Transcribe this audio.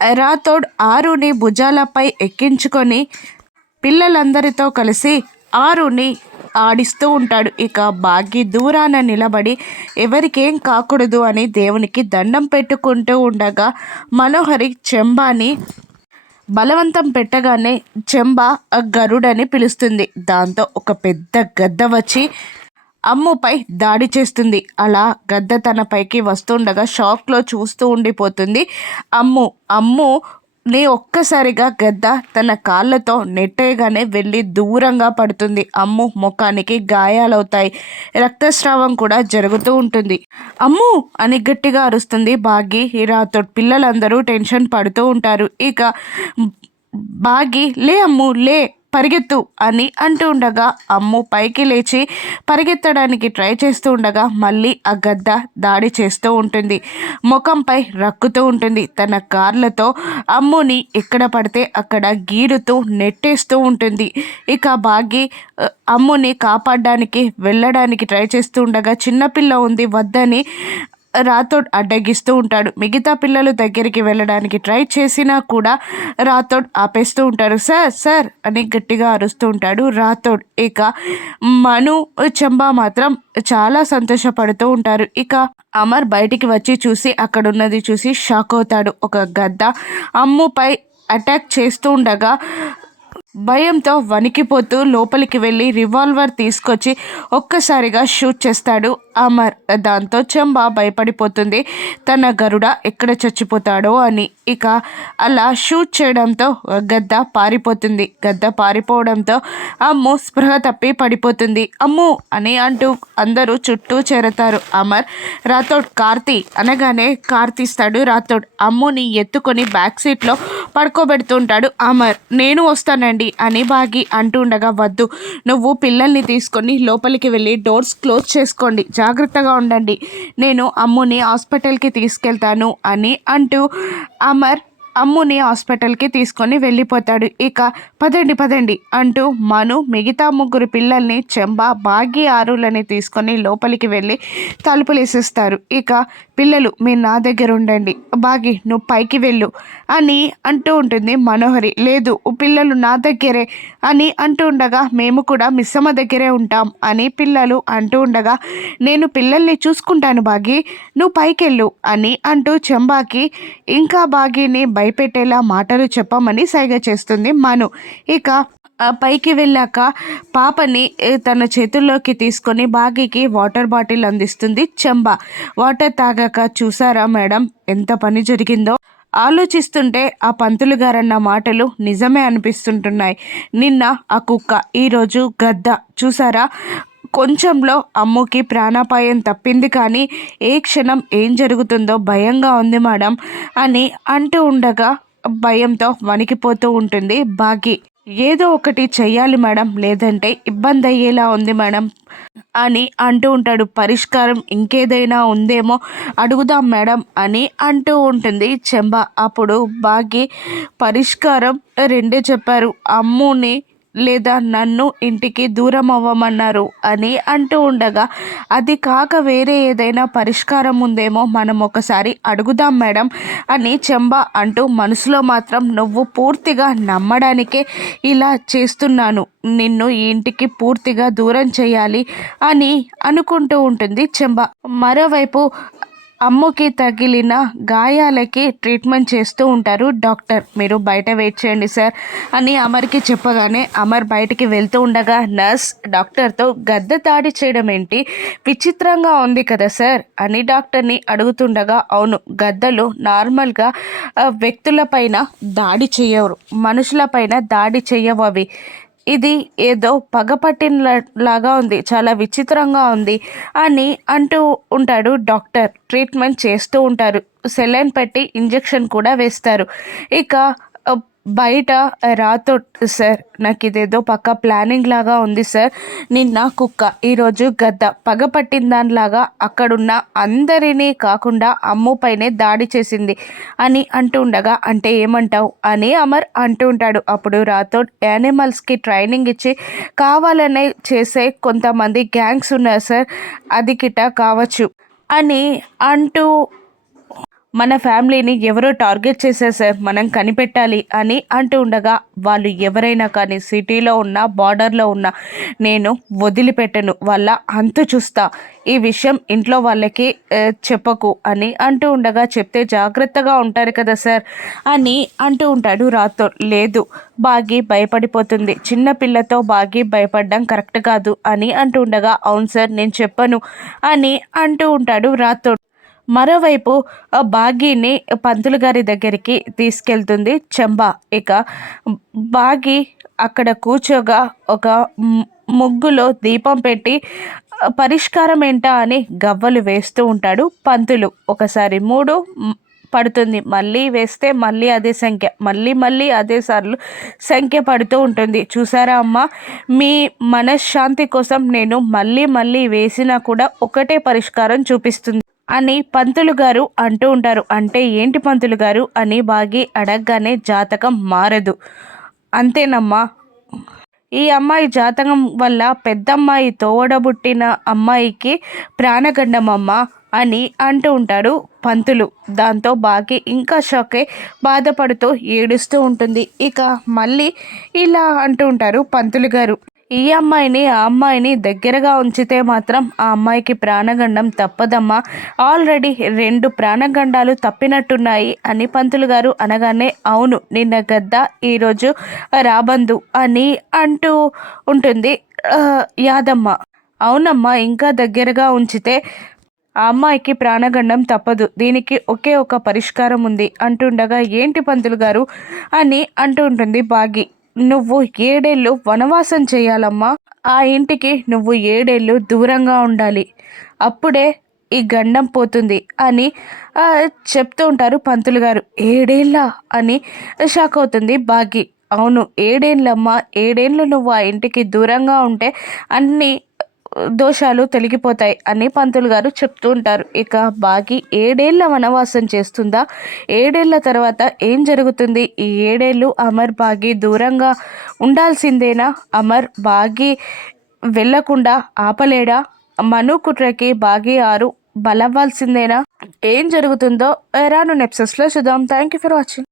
రాథోడ్ ఆరుని భుజాలపై ఎక్కించుకొని పిల్లలందరితో కలిసి ఆరుని ఆడిస్తూ ఉంటాడు. ఇక బాగి దూరాన నిలబడి ఎవరికేం కాకూడదు అని దేవునికి దండం పెట్టుకుంటూ ఉండగా మనోహరి చెంబాని బలవంతం పెట్టగానే చెంబ గరుడని పిలుస్తుంది. దాంతో ఒక పెద్ద గద్ద వచ్చి అమ్ముపై దాడి చేస్తుంది. అలా గద్ద తన పైకి వస్తుండగా షాక్లో చూస్తూ ఉండిపోతుంది. అమ్ము అమ్ము నీ ఒక్కసారిగా గద్ద తన కాళ్ళతో నెట్టేయగానే వెళ్ళి దూరంగా పడుతుంది. అమ్ము ముఖానికి గాయాలవుతాయి. రక్తస్రావం కూడా జరుగుతూ ఉంటుంది. అమ్ము అని గట్టిగా అరుస్తుంది బాగి. రాతో పిల్లలందరూ టెన్షన్ పడుతూ ఉంటారు. ఇక బాగి లే అమ్ము లే. పరిగెత్తు అని అంటూ ఉండగా అమ్ము పైకి లేచి పరిగెత్తడానికి ట్రై చేస్తూ ఉండగా మళ్ళీ ఆ గద్ద దాడి చేస్తూ ఉంటుంది. ముఖంపై రక్కుతూ ఉంటుంది. తన కార్లతో అమ్ముని ఎక్కడ పడితే అక్కడ గీరుతూ నెట్టేస్తూ ఉంటుంది. ఇక బాగి అమ్ముని కాపాడడానికి వెళ్ళడానికి ట్రై చేస్తూ ఉండగా చిన్నపిల్ల ఉంది వద్దని రాథోడ్ అడ్డగిస్తూ ఉంటాడు. మిగతా పిల్లలు దగ్గరికి వెళ్ళడానికి ట్రై చేసినా కూడా రాథోడ్ ఆపేస్తూ ఉంటారు సార్ సార్ అని గట్టిగా అరుస్తూ ఉంటాడు రాథోడ్. ఇక మను చంబా మాత్రం చాలా సంతోషపడుతూ ఉంటారు. ఇక అమర్ బయటికి వచ్చి చూసి అక్కడున్నది చూసి షాక్ అవుతాడు. ఒక గద్ద అమ్ముపై అటాక్ చేస్తూ ఉండగా భయంతో వణికిపోతూ లోపలికి వెళ్ళి రివాల్వర్ తీసుకొచ్చి ఒక్కసారిగా షూట్ చేస్తాడు. అమర్ దాంతో చెంబ భయపడిపోతుంది. తన గరుడ ఎక్కడ చచ్చిపోతాడో అని. ఇక అలా షూట్ చేయడంతో గద్ద పారిపోతుంది. గద్ద పారిపోవడంతో అమ్ము స్పృహ తప్పి పడిపోతుంది. అమ్ము! అని అంటూ అందరూ చుట్టూ చేరతారు. అమర్ రాథోడ్ కార్తీ అనగానే కార్తీస్తాడు రాథోడ్. అమ్ముని ఎత్తుకొని బ్యాక్ సీట్లో పడుకోబెడుతుంటాడు అమర్. నేను వస్తానండి. అని బాగి అంటుండగా వద్దు నువ్వు పిల్లల్ని తీసుకొని లోపలికి వెళ్ళి డోర్స్ క్లోజ్ చేసుకోండి జాగ్రత్తగా ఉండండి. నేను అమ్ముని హాస్పిటల్కి తీసుకెళ్తాను అని అంటూ అమర్ అమ్ముని హాస్పిటల్కి తీసుకొని వెళ్ళిపోతాడు. ఇక పదండి పదండి అంటూ మను మిగతా ముగ్గురు పిల్లల్ని చెంబ బాగి ఆరులని తీసుకొని లోపలికి వెళ్ళి తలుపులు వేసేస్తారు ఇక పిల్లలు మీరు నా దగ్గర ఉండండి. బాగి నువ్వు పైకి వెళ్ళు అని అంటూ ఉంటుంది మనోహరి. లేదు పిల్లలు నా దగ్గరే అని అంటూ ఉండగా మేము కూడా మిస్సమ్మ దగ్గరే ఉంటాం అని పిల్లలు అంటూ ఉండగా నేను పిల్లల్ని చూసుకుంటాను బాగి నువ్వు పైకెళ్ళు అని అంటూ చెంబాకి ఇంకా బాగిని భయపెట్టేలా మాటలు చెప్పమని సైగ చేస్తుంది మను. ఇక పైకి వెళ్ళాక పాపని తన చేతుల్లోకి తీసుకొని బాగికి వాటర్ బాటిల్ అందిస్తుంది చెంబ. వాటర్ తాగాక చూసారా మేడం ఎంత పని జరిగిందో? ఆలోచిస్తుంటే ఆ పంతులు గారన్న మాటలు నిజమే అనిపిస్తుంటున్నాయి. నిన్న ఆ కుక్క ఈరోజు గద్ద. చూసారా? కొంచెంలో అమ్ముకి ప్రాణాపాయం తప్పింది కానీ ఏ క్షణం ఏం జరుగుతుందో భయంగా ఉంది మేడం అని అంటూ ఉండగా భయంతో వణికిపోతూ ఉంటుంది బాగి ఏదో ఒకటి చెయ్యాలి మేడం లేదంటే ఇబ్బంది అయ్యేలా ఉంది మేడం అని అంటూ ఉంటాడు. పరిష్కారం ఇంకేదైనా ఉందేమో అడుగుదాం మేడం అని అంటూ ఉంటుంది చెంబ. అప్పుడు బాగి పరిష్కారం రెండే చెప్పారు. అమ్ముని లేదా నన్ను ఇంటికి దూరం అవ్వమన్నారు అని అంటూ ఉండగా అది కాక వేరే ఏదైనా పరిష్కారం ఉందేమో మనం ఒకసారి అడుగుదాం మేడం అని చెంబా అంటూ మనసులో మాత్రం నువ్వు పూర్తిగా నమ్మడానికే ఇలా చేస్తున్నాను. నిన్ను ఈ ఇంటికి పూర్తిగా దూరం చేయాలి అని అనుకుంటూ ఉంటుంది చెంబ. మరోవైపు అమ్ముకి తగిలిన గాయాలకి ట్రీట్మెంట్ చేస్తూ ఉంటారు డాక్టర్. మీరు బయట వెయిట్ చేయండి సార్ అని అమర్కి చెప్పగానే అమర్ బయటికి వెళ్తూ ఉండగా నర్స్ డాక్టర్తో గద్దె దాడి చేయడం ఏంటి? విచిత్రంగా ఉంది కదా సార్ అని డాక్టర్ని అడుగుతుండగా అవును గద్దలు నార్మల్గా వ్యక్తులపైన దాడి చేయరు మనుషులపైన దాడి చేయవు అవి. ఇది ఏదో పగపట్టిన లాగా ఉంది చాలా విచిత్రంగా ఉంది అని అంటూ ఉంటాడు డాక్టర్. ట్రీట్మెంట్ చేస్తూ ఉంటారు. సెలైన్ పెట్టి ఇంజెక్షన్ కూడా వేస్తారు. ఇక బయట రాతో సార్ నాకు ఇదేదో పక్క ప్లానింగ్ లాగా ఉంది సార్. నిన్న కుక్క ఈరోజు గద్ద. పగ పట్టిన దానిలాగా అక్కడున్న అందరినీ కాకుండా అమ్ముపైనే దాడి చేసింది అని అంటూ ఉండగా అంటే ఏమంటావు? అని అమర్ అంటూ ఉంటాడు. అప్పుడు రాతో యానిమల్స్కి ట్రైనింగ్ ఇచ్చి కావాలనే చేసే కొంతమంది గ్యాంగ్స్ ఉన్నారు సార్. అది కిట కావచ్చు. అని అంటూ మన ఫ్యామిలీని ఎవరో టార్గెట్ చేశారు సార్ మనం కనిపెట్టాలి అని అంటూ ఉండగా వాళ్ళు ఎవరైనా కానీ సిటీలో ఉన్న బార్డర్లో ఉన్న నేను వదిలిపెట్టను వాళ్ళ అంతు చూస్తా ఈ విషయం ఇంట్లో వాళ్ళకి చెప్పకు అని అంటూ ఉండగా చెప్తే జాగ్రత్తగా ఉంటారు కదా సార్ అని అంటూ ఉంటాడు రాతో లేదు బాగి భయపడిపోతుంది చిన్న పిల్లతో బాగి భయపడడం కరెక్ట్ కాదు అని అంటూ ఉండగా అవును సార్ నేను చెప్పను అని అంటూ ఉంటాడు రాతో మరోవైపు ఆ బాగీని పంతులు గారి దగ్గరికి తీసుకెళ్తుంది చెంబా. ఇక బాగి అక్కడ కూర్చోగా ఒక ముగ్గులో దీపం పెట్టి పరిష్కారం ఏంటా అని గవ్వలు వేస్తూ ఉంటాడు పంతులు. ఒకసారి మూడు పడుతుంది. మళ్ళీ వేస్తే మళ్ళీ అదే సంఖ్య. మళ్ళీ మళ్ళీ అదే సార్లు సంఖ్య పడుతూ ఉంటుంది. చూసారా అమ్మ? మీ మనశ్శాంతి కోసం నేను మళ్ళీ మళ్ళీ వేసినా కూడా ఒకటే పరిష్కారం చూపిస్తుంది. అని పంతులు గారు అంటూ ఉంటారు. అంటే ఏంటి పంతులు గారు? అని బాగి అడగగానే జాతకం మారదు. అంతేనమ్మా. ఈ అమ్మాయి జాతకం వల్ల పెద్దమ్మాయి తోడబుట్టిన అమ్మాయికి ప్రాణగండమమ్మ అని అంటూ ఉంటాడు పంతులు. దాంతో బాకి ఇంకా షాకే బాధపడుతూ ఏడుస్తూ ఉంటుంది. ఇక మళ్ళీ ఇలా అంటూ ఉంటారు పంతులు గారు. ఈ అమ్మాయిని ఆ అమ్మాయిని దగ్గరగా ఉంచితే మాత్రం ఆ అమ్మాయికి ప్రాణగండం తప్పదమ్మా. ఆల్రెడీ రెండు ప్రాణగండాలు తప్పినట్టున్నాయి అని పంతులు గారు అనగానే అవును నిన్న గద్ద ఈరోజు రాబందు అని అంటూ ఉంటుంది యాదమ్మ. అవునమ్మా ఇంకా దగ్గరగా ఉంచితే ఆ అమ్మాయికి ప్రాణగండం తప్పదు. దీనికి ఒకే ఒక పరిష్కారం ఉంది అంటుండగా ఏంటి పంతులు గారు అని అంటూ ఉంటుంది బాగి. నువ్వు ఏడేళ్ళు వనవాసం చేయాలమ్మా. ఆ ఇంటికి నువ్వు ఏడేళ్ళు దూరంగా ఉండాలి. అప్పుడే ఈ గండం పోతుంది అని చెప్తూ ఉంటారు పంతులు గారు. ఏడేళ్ళ? అని షాక్ అవుతుంది బాగి. అవును ఏడేళ్ళమ్మా. ఏడేళ్ళు నువ్వు ఆ ఇంటికి దూరంగా ఉంటే అన్నీ దోషాలు తొలగిపోతాయి అని పంతులు గారు చెప్తూ ఉంటారు. ఇక బాగి ఏడేళ్ళ వనవాసం చేస్తుందా? ఏడేళ్ళ తర్వాత ఏం జరుగుతుంది? ఈ ఏడేళ్ళు అమర్ బాగి దూరంగా ఉండాల్సిందేనా? అమర్ బాగి వెళ్ళకుండా ఆపలేడా? మను కుట్రకి బాగి ఆరు బలవ్వాల్సిందేనా? ఏం జరుగుతుందో రాను నెప్సెస్లో చూద్దాం. Thank you for watching